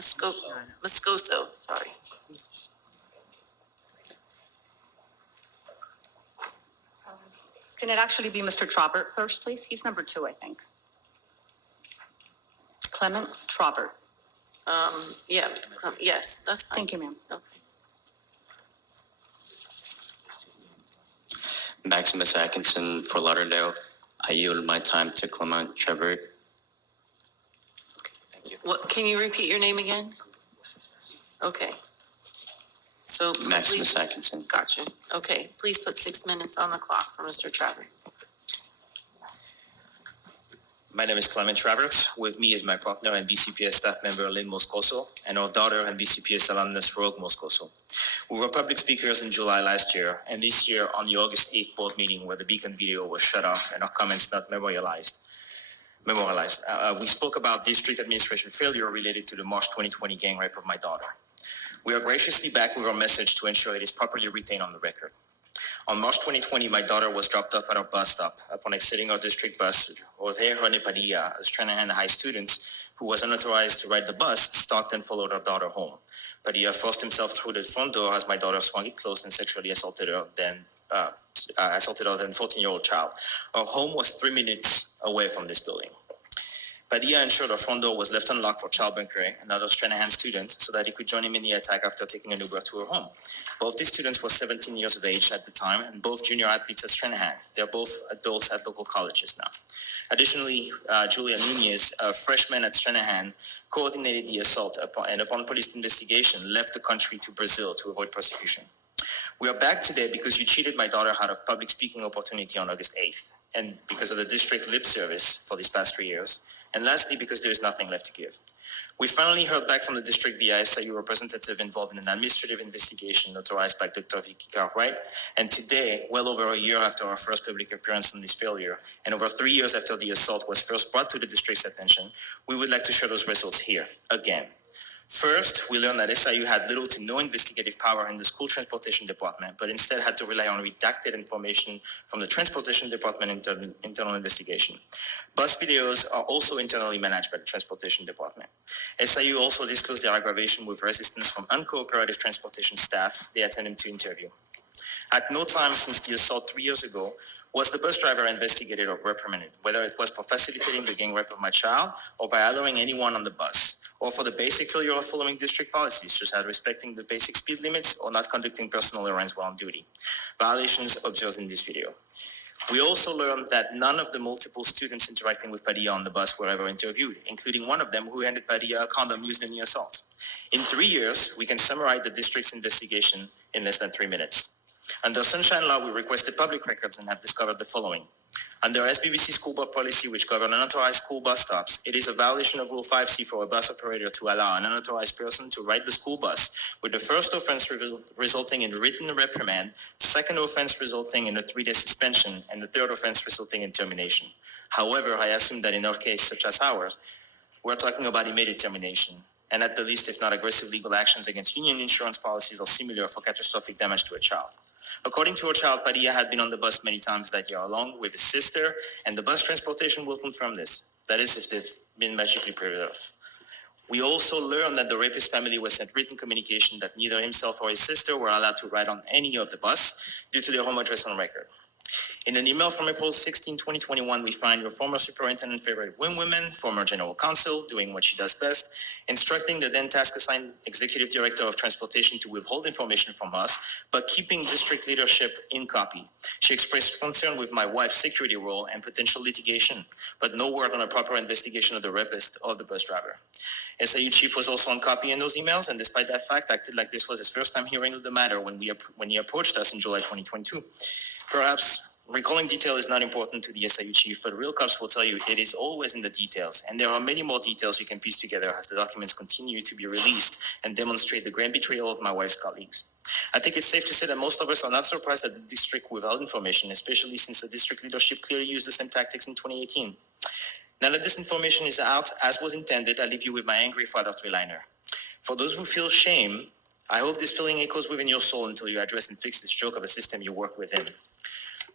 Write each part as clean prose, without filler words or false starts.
Moscoso, sorry. Can it actually be Mr. Trobert first, please? He's number 2, I think. Clement Trobert. Yeah, yes, that's fine. Thank you, ma'am. Okay. Maximus Atkinson for Lauderdale. I yield my time to Clement Trevor. What, can you repeat your name again? Okay. So Maximus please, Atkinson. gotcha. Okay, please put 6 minutes on the clock for Mr. Trevor. My name is Clement Travers. With me is my partner and BCPS staff member Lynn Moscoso and our daughter and BCPS alumnus Rogue Moscoso. We were public speakers in July last year and this year on the August 8th board meeting where the beacon video was shut off and our comments not memorialized. We spoke about district administration failure related to the March 2020 gang rape of my daughter. We are graciously back with our message to ensure it is properly retained on the record. On March 2020, my daughter was dropped off at our bus stop. Upon exiting our district bus, Jose Rene Padilla, a Stranahan High student who was unauthorized to ride the bus, stalked and followed our daughter home. Padilla forced himself through the front door as my daughter swung it closed and sexually assaulted her then 14-year-old child. Our home was 3 minutes away from this building. Padilla ensured our front door was left unlocked for Charles Bunker, another Stranahan student, so that he could join him in the attack after taking an Uber to her home. Both these students were 17 years of age at the time, and both junior athletes at Stranahan. They're both adults at local colleges now. Additionally, Julia Nunez, a freshman at Stranahan, coordinated the assault and upon police investigation, left the country to Brazil to avoid prosecution. We are back today because you cheated my daughter out of public speaking opportunity on August 8th, and because of the district lip service for these past 3 years. And lastly, because there is nothing left to give. We finally heard back from the district via SIU representative involved in an administrative investigation authorized by Dr. Vicky Cartwright. And today, well over a year after our first public appearance on this failure, and over 3 years after the assault was first brought to the district's attention, we would like to share those results here, again. First, we learned that SIU had little to no investigative power in the school transportation department, but instead had to rely on redacted information from the transportation department internal investigation. Bus videos are also internally managed by the transportation department. SIU also disclosed their aggravation with resistance from uncooperative transportation staff they attended to interview. At no time since the assault 3 years ago was the bus driver investigated or reprimanded, whether it was for facilitating the gang rape of my child or by allowing anyone on the bus, or for the basic failure of following district policies, such as respecting the basic speed limits or not conducting personal errands while on duty. Violations observed in this video. We also learned that none of the multiple students interacting with Padilla on the bus were ever interviewed, including one of them who handed Padilla a condom used in the assault. In 3 years, we can summarize the district's investigation in less than 3 minutes. Under Sunshine Law, we requested public records and have discovered the following. Under SBBC school bus policy, which govern unauthorized school bus stops, it is a violation of Rule 5C for a bus operator to allow an unauthorized person to ride the school bus, with the first offense resulting in written reprimand, second offense resulting in a 3-day suspension, and the third offense resulting in termination. However, I assume that in our case, such as ours, we're talking about immediate termination, and at the least, if not aggressive legal actions against union insurance policies or similar for catastrophic damage to a child. According to our child, Padilla had been on the bus many times that year along with his sister, and the bus transportation will confirm this. That is, if they've been magically paired off. We also learned that the rapist family was sent written communication that neither himself or his sister were allowed to ride on any of the bus due to their home address on record. In an email from April 16, 2021, we find your former superintendent favored women, former general counsel, doing what she does best, instructing the then task-assigned executive director of transportation to withhold information from us, but keeping district leadership in copy. She expressed concern with my wife's security role and potential litigation, but no word on a proper investigation of the rapist or the bus driver. SIU chief was also on copy in those emails, and despite that fact, acted like this was his first time hearing of the matter when he approached us in July 2022. Perhaps recalling detail is not important to the SIU chief, but real cops will tell you it is always in the details, and there are many more details you can piece together as the documents continue to be released and demonstrate the grand betrayal of my wife's colleagues. I think it's safe to say that most of us are not surprised that the district withheld information, especially since the district leadership clearly used the same tactics in 2018. Now that this information is out, as was intended, I leave you with my angry father three-liner. For those who feel shame, I hope this feeling echoes within your soul until you address and fix this joke of a system you work within.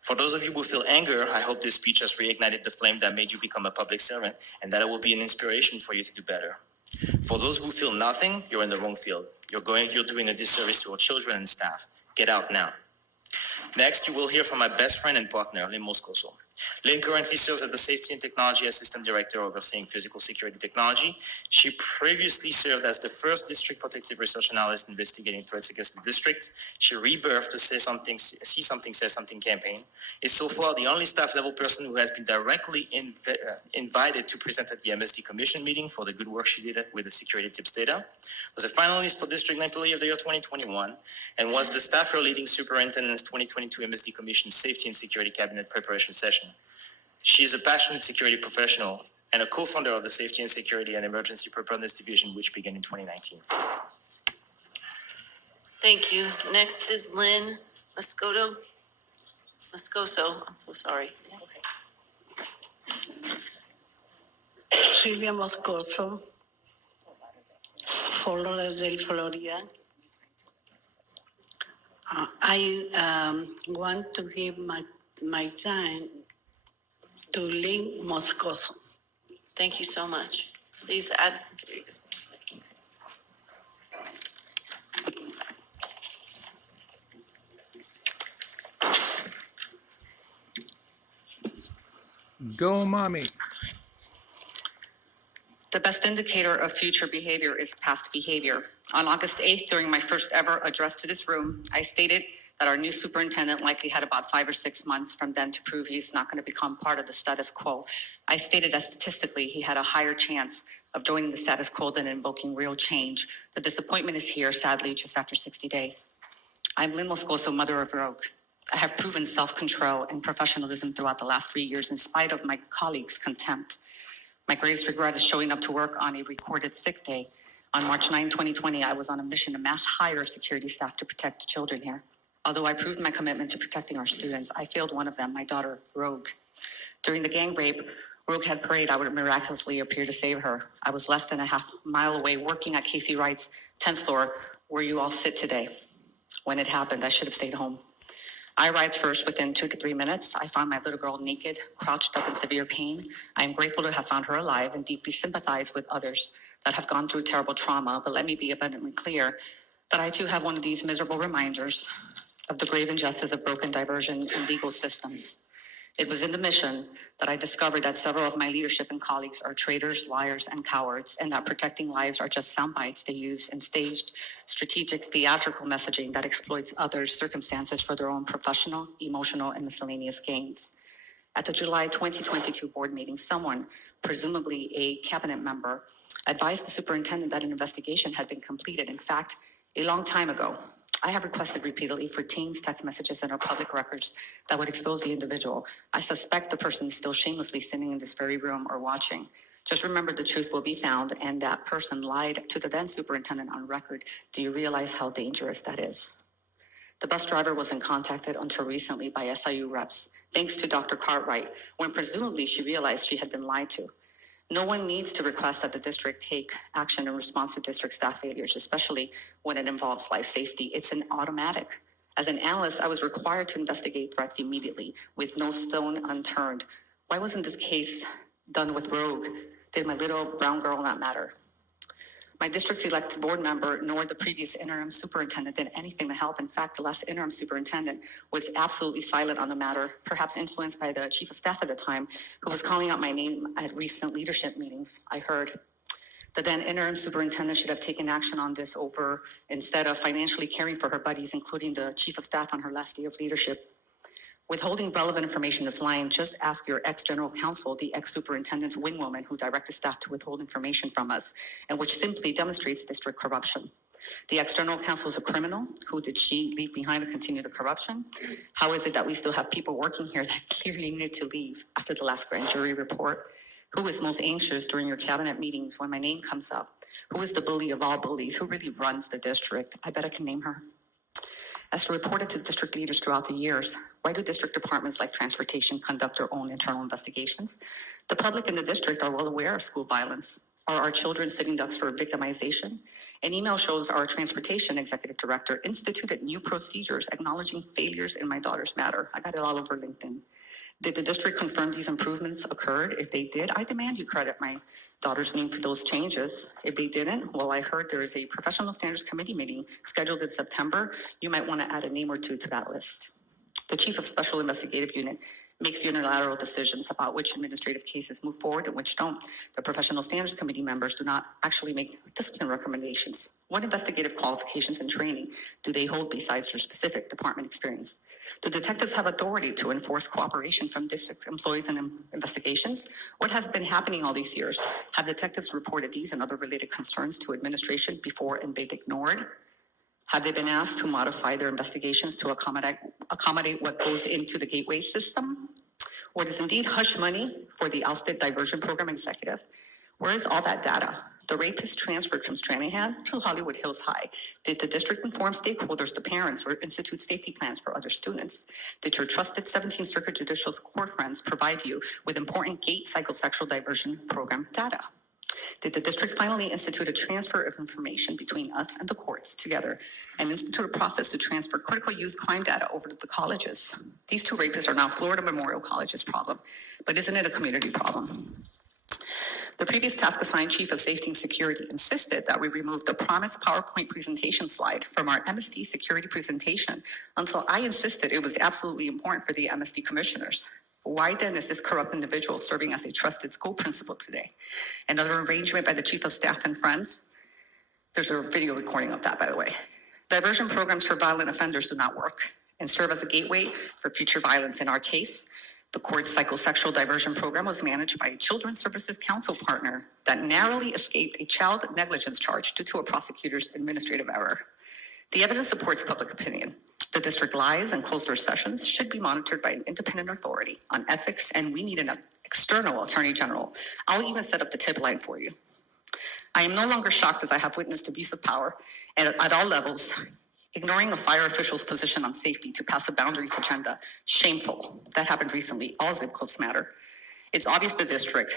For those of you who feel anger, I hope this speech has reignited the flame that made you become a public servant, and that it will be an inspiration for you to do better. For those who feel nothing, you're in the wrong field. You're doing a disservice to our children and staff. Get out now. Next, you will hear from my best friend and partner, Lynn Moscoso. Lynn currently serves as the Safety and Technology Assistant Director overseeing physical security technology. She previously served as the first District Protective Research Analyst investigating threats against the district. She rebirthed the See Something, Say Something campaign. Is so far the only staff level person who has been directly invited to present at the MSD Commission meeting for the good work she did with the security tips data. Was a finalist for District Employee of the Year 2021 and was the staffer leading Superintendent's 2022 MSD Commission Safety and Security Cabinet preparation session. She is a passionate security professional and a co-founder of the Safety and Security and Emergency Preparedness Division, which began in 2019. Thank you. Next is Lynn Moscoso. I'm so sorry. Silvia Moscoso, Fort Lauderdale, Florida. I want to give my time to Lynn Moscoso. Thank you so much. Please add. Go, mommy. The best indicator of future behavior is past behavior. On August 8th, during my first ever address to this room, I stated that our new superintendent likely had about 5 or 6 months from then to prove he's not going to become part of the status quo. I stated that statistically he had a higher chance of joining the status quo than invoking real change. The disappointment is here, sadly, just after 60 days. I'm Lynn Moscoso, mother of Rogue. I have proven self-control and professionalism throughout the last 3 years in spite of my colleagues' contempt. My greatest regret is showing up to work on a recorded sick day. On March 9, 2020, I was on a mission to mass hire security staff to protect the children here. Although I proved my commitment to protecting our students, I failed one of them, my daughter, Rogue. During the gang rape, Rogue had prayed I would miraculously appear to save her. I was less than a half mile away working at Casey Wright's 10th floor, where you all sit today. When it happened, I should have stayed home. I arrived first. Within 2 to 3 minutes, I found my little girl naked, crouched up in severe pain. I am grateful to have found her alive and deeply sympathize with others that have gone through terrible trauma. But let me be abundantly clear that I too have one of these miserable reminders of the grave injustice of broken diversion in legal systems. It was in the mission that I discovered that several of my leadership and colleagues are traitors, liars, and cowards, and that protecting lives are just sound bites they use in staged, strategic, theatrical messaging that exploits others' circumstances for their own professional, emotional, and miscellaneous gains. At the July 2022 board meeting, someone, presumably a cabinet member, advised the superintendent that an investigation had been completed. In fact, a long time ago. I have requested repeatedly for Teams, text messages, and our public records that would expose the individual. I suspect the person is still shamelessly sitting in this very room or watching. Just remember the truth will be found, and that person lied to the then superintendent on record. Do you realize how dangerous that is? The bus driver wasn't contacted until recently by SIU reps, thanks to Dr. Cartwright, when presumably she realized she had been lied to. No one needs to request that the district take action in response to district staff failures, especially when it involves life safety. It's an automatic. As an analyst, I was required to investigate threats immediately with no stone unturned. Why wasn't this case done with Rogue? Did my little brown girl not matter? My district's elected board member nor the previous interim superintendent did anything to help. In fact, the last interim superintendent was absolutely silent on the matter, perhaps influenced by the chief of staff at the time, who was calling out my name at recent leadership meetings. I heard the then interim superintendent should have taken action on this over instead of financially caring for her buddies, including the chief of staff on her last day of leadership. Withholding relevant information is lying. Just ask your ex-general counsel, the ex-superintendent's wingwoman who directed staff to withhold information from us, and which simply demonstrates district corruption. The ex-general counsel is a criminal. Who did she leave behind to continue the corruption? How is it that we still have people working here that clearly need to leave after the last grand jury report? Who is most anxious during your cabinet meetings when my name comes up? Who is the bully of all bullies? Who really runs the district? I bet I can name her. As reported to district leaders throughout the years, why do district departments like transportation conduct their own internal investigations? The public in the district are well aware of school violence. Are our children sitting ducks for victimization? An email shows our transportation executive director instituted new procedures acknowledging failures in my daughter's matter. I got it all over LinkedIn. Did the district confirm these improvements occurred? If they did, I demand you credit my daughter's name for those changes. If they didn't, well, I heard there is a professional standards committee meeting scheduled in September. You might want to add a name or two to that list. The chief of special investigative unit makes unilateral decisions about which administrative cases move forward and which don't. The professional standards committee members do not actually make discipline recommendations. What investigative qualifications and training do they hold besides their specific department experience? Do detectives have authority to enforce cooperation from district employees in investigations? What has been happening all these years? Have detectives reported these and other related concerns to administration before and been ignored? Have they been asked to modify their investigations to accommodate what goes into the gateway system? What is indeed hush money for the ousted diversion program executive? Where is all that data? The rapist transferred from Stranahan to Hollywood Hills High. Did the district inform stakeholders, the parents, or institute safety plans for other students? Did your trusted 17th Circuit Judicial Court friends provide you with important GATE psychosexual diversion program data? Did the district finally institute a transfer of information between us and the courts together and institute a process to transfer critical youth crime data over to the colleges? These two rapists are now Florida Memorial College's problem, but isn't it a community problem? The previous task assigned chief of safety and security insisted that we remove the promised PowerPoint presentation slide from our MSD security presentation until I insisted it was absolutely important for the MSD commissioners. Why then is this corrupt individual serving as a trusted school principal today? Another arrangement by the chief of staff and friends. There's a video recording of that, by the way. Diversion programs for violent offenders do not work and serve as a gateway for future violence. In our case, the court's psychosexual diversion program was managed by a Children's Services Council partner that narrowly escaped a child negligence charge due to a prosecutor's administrative error. The evidence supports public opinion. The district lies and closed door sessions should be monitored by an independent authority on ethics, and we need an external attorney general. I'll even set up the tip line for you. I am no longer shocked as I have witnessed abuse of power at all levels, ignoring a fire official's position on safety to pass a boundaries agenda. Shameful. That happened recently. All zip codes matter. It's obvious the district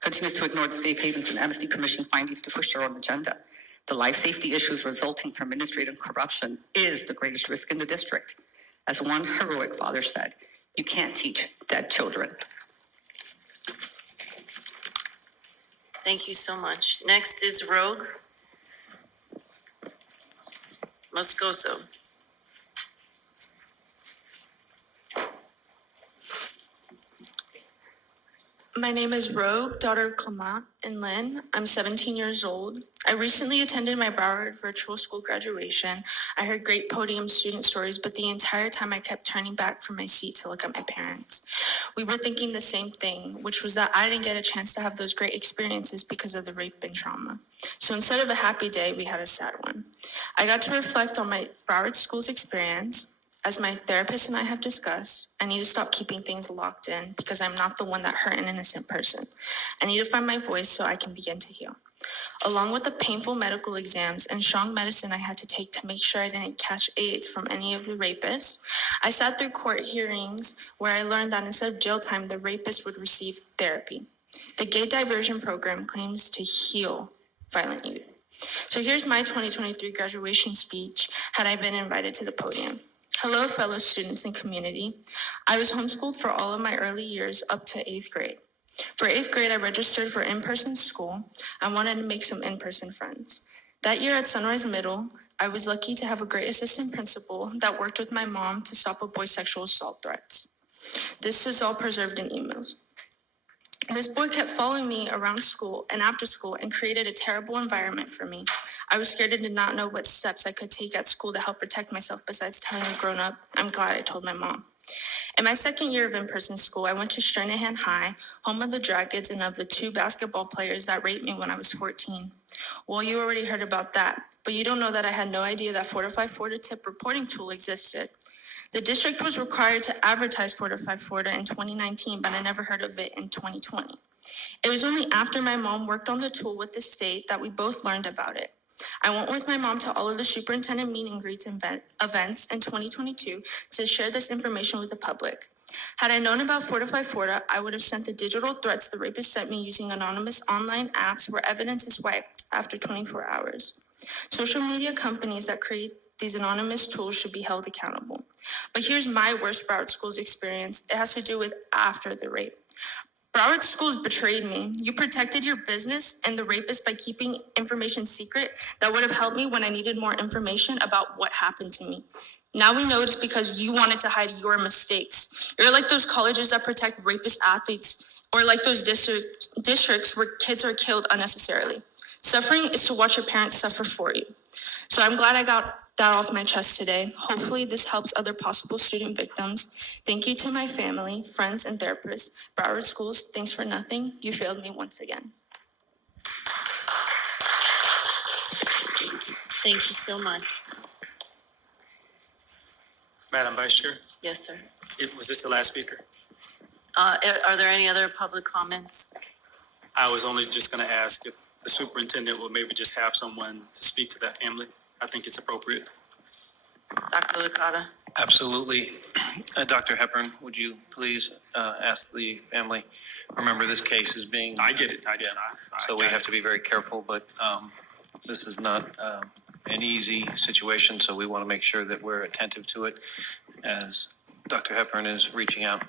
continues to ignore the safe havens and MSD Commission findings to push their own agenda. The life safety issues resulting from administrative corruption is the greatest risk in the district. As one heroic father said, you can't teach dead children. Thank you so much. Next is Rogue Moscoso. My name is Rogue, daughter of Clement and Lynn. I'm 17 years old. I recently attended my Broward virtual school graduation. I heard great podium student stories, but the entire time I kept turning back from my seat to look at my parents. We were thinking the same thing, which was that I didn't get a chance to have those great experiences because of the rape and trauma. So instead of a happy day, we had a sad one. I got to reflect on my Broward school's experience. As my therapist and I have discussed, I need to stop keeping things locked in because I'm not the one that hurt an innocent person. I need to find my voice so I can begin to heal. Along with the painful medical exams and strong medicine I had to take to make sure I didn't catch AIDS from any of the rapists, I sat through court hearings where I learned that instead of jail time, the rapist would receive therapy. The gay diversion program claims to heal violent youth. So here's my 2023 graduation speech had I been invited to the podium. Hello, fellow students and community. I was homeschooled for all of my early years up to 8th grade. For 8th grade, I registered for in-person school. I wanted to make some in-person friends. That year at Sunrise Middle, I was lucky to have a great assistant principal that worked with my mom to stop a boy's sexual assault threats. This is all preserved in emails. This boy kept following me around school and after school and created a terrible environment for me. I was scared and did not know what steps I could take at school to help protect myself besides telling a grown-up. I'm glad I told my mom. In my second year of in-person school, I went to Stranahan High, home of the Dragons and of the 2 basketball players that raped me when I was 14. Well, you already heard about that, but you don't know that I had no idea that 4-5 Florida tip reporting tool existed. The district was required to advertise 4-5 Florida in 2019, but I never heard of it in 2020. It was only after my mom worked on the tool with the state that we both learned about it. I went with my mom to all of the superintendent meet and greets events in 2022 to share this information with the public. Had I known about 4-5 Florida, I would have sent the digital threats the rapist sent me using anonymous online apps where evidence is wiped after 24 hours. Social media companies that create these anonymous tools should be held accountable. But here's my worst Broward School's experience. It has to do with after the rape. Broward schools betrayed me. You protected your business and the rapist by keeping information secret that would have helped me when I needed more information about what happened to me. Now we know it's because you wanted to hide your mistakes. You're like those colleges that protect rapist athletes, or like those districts where kids are killed unnecessarily. Suffering is to watch your parents suffer for you. So I'm glad I got that off my chest today. Hopefully this helps other possible student victims. Thank you to my family, friends, and therapists. Broward Schools, thanks for nothing. You failed me once again. Thank you so much. Madam Vice Chair, Yes, sir. was this the last speaker? Are there any other public comments? I was only just going to ask if the superintendent will maybe just have someone to speak to that family. I think it's appropriate. Dr. Licata? Absolutely. Dr. Hepburn, would you please ask the family, remember this case is being. I get it. So we have to be very careful, but this is not an easy situation, so we want to make sure that we're attentive to it as Dr. Hepburn is reaching out.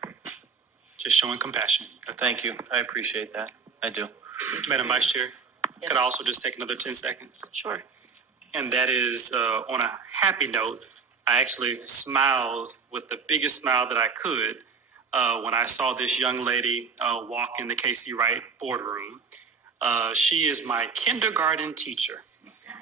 Just showing compassion. Thank you. I appreciate that. I do. Madam Vice Chair, Yes. could I also just take another 10 seconds? Sure. And that is on a happy note. I actually smiled with the biggest smile that I could when I saw this young lady walk in the Casey Wright boardroom. She is my kindergarten teacher.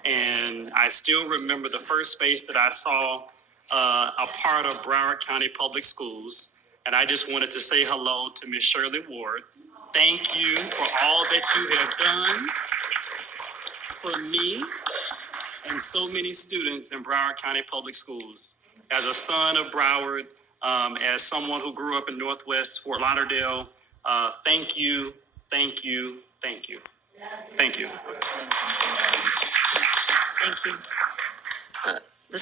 And I still remember the first face that I saw a part of Broward County Public Schools. And I just wanted to say hello to Miss Shirley Ward. Thank you for all that you have done for me and so many students in Broward County Public Schools. As a son of Broward, as someone who grew up in Northwest Fort Lauderdale, thank you, thank you, thank you. Thank you. Thank you. The